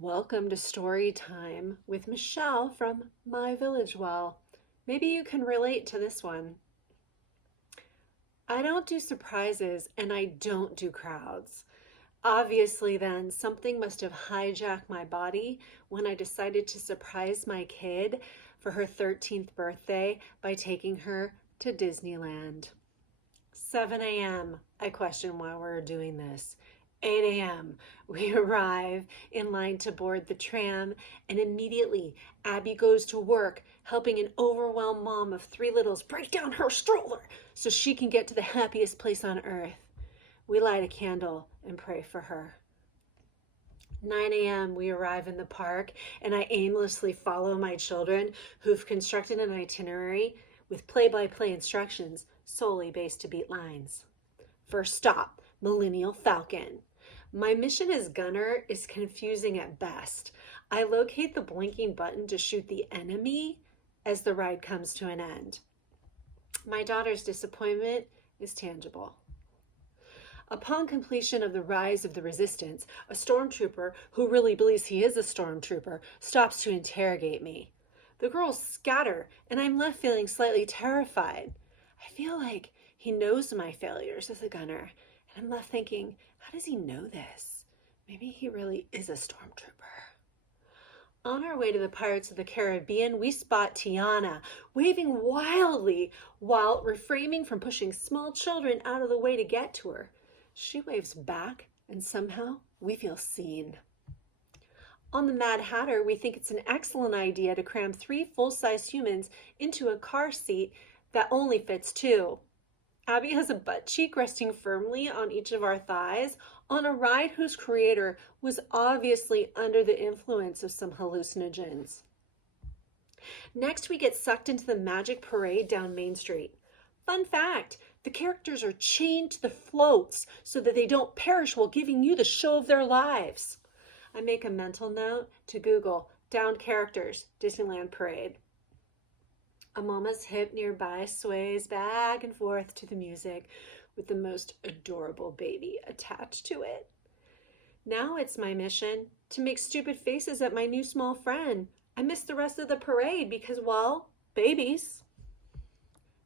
Welcome to Story Time with Michelle from My Village Well. Maybe you can relate to this one. I don't do surprises and I don't do crowds. Obviously, then, something must have hijacked my body when I decided to surprise my kid for her 13th birthday by taking her to Disneyland. 7 a.m. I question why we're doing this. 8 a.m. We arrive in line to board the tram, and immediately Abby goes to work helping an overwhelmed mom of three littles break down her stroller so she can get to the happiest place on earth. We light a candle and pray for her. 9 a.m. we arrive in the park, and I aimlessly follow my children who've constructed an itinerary with play-by-play instructions solely based to beat lines. First stop, Millennial Falcon. My mission as gunner is confusing at best. I locate the blinking button to shoot the enemy as the ride comes to an end. My daughter's disappointment is tangible. Upon completion of the Rise of the Resistance, a stormtrooper, who really believes he is a stormtrooper, stops to interrogate me. The girls scatter, and I'm left feeling slightly terrified. I feel like he knows my failures as a gunner, and I'm left thinking, how does he know this? Maybe he really is a stormtrooper. On our way to the Pirates of the Caribbean, we spot Tiana waving wildly while refraining from pushing small children out of the way to get to her. She waves back, and somehow we feel seen. On the Mad Hatter, we think it's an excellent idea to cram 3 full-size humans into a car seat that only fits 2. Abby has a butt cheek resting firmly on each of our thighs on a ride whose creator was obviously under the influence of some hallucinogens. Next, we get sucked into the magic parade down Main Street. Fun fact, the characters are chained to the floats so that they don't perish while giving you the show of their lives. I make a mental note to Google downed characters, Disneyland parade. A mama's hip nearby sways back and forth to the music with the most adorable baby attached to it. Now it's my mission to make stupid faces at my new small friend. I missed the rest of the parade because, well, babies.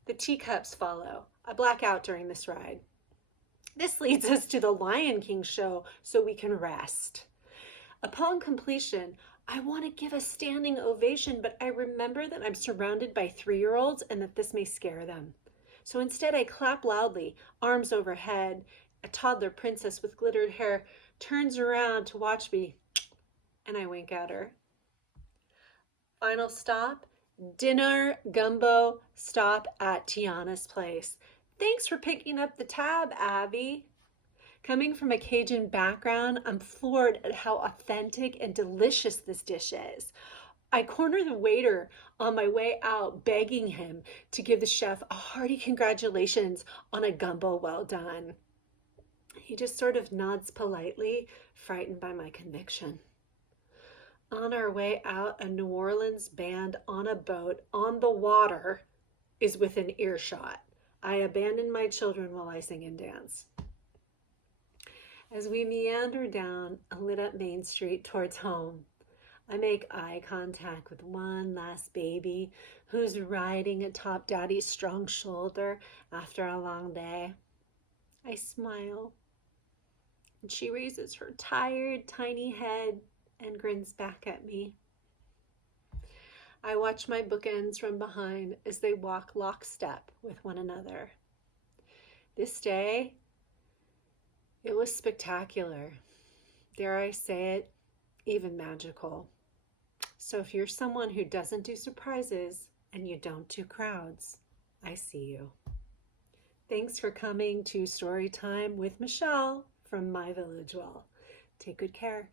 The teacups follow. I black out during this ride. This leads us to the Lion King show so we can rest. Upon completion, I want to give a standing ovation, but I remember that I'm surrounded by 3-year-olds and that this may scare them. So instead I clap loudly, arms overhead. A toddler princess with glittered hair turns around to watch me, and I wink at her. Final stop, dinner gumbo stop at Tiana's place. Thanks for picking up the tab, Abby. Coming from a Cajun background, I'm floored at how authentic and delicious this dish is. I corner the waiter on my way out, begging him to give the chef a hearty congratulations on a gumbo well done. He just sort of nods politely, frightened by my conviction. On our way out, a New Orleans band on a boat on the water is within earshot. I abandon my children while I sing and dance. As we meander down a lit-up Main Street towards home, I make eye contact with one last baby who's riding atop Daddy's strong shoulder after a long day. I smile, and she raises her tired, tiny head and grins back at me. I watch my bookends from behind as they walk lockstep with one another. This day, it was spectacular. Dare I say it, even magical. So if you're someone who doesn't do surprises and you don't do crowds, I see you. Thanks for coming to Story Time with Michelle from My Village Well. Take good care.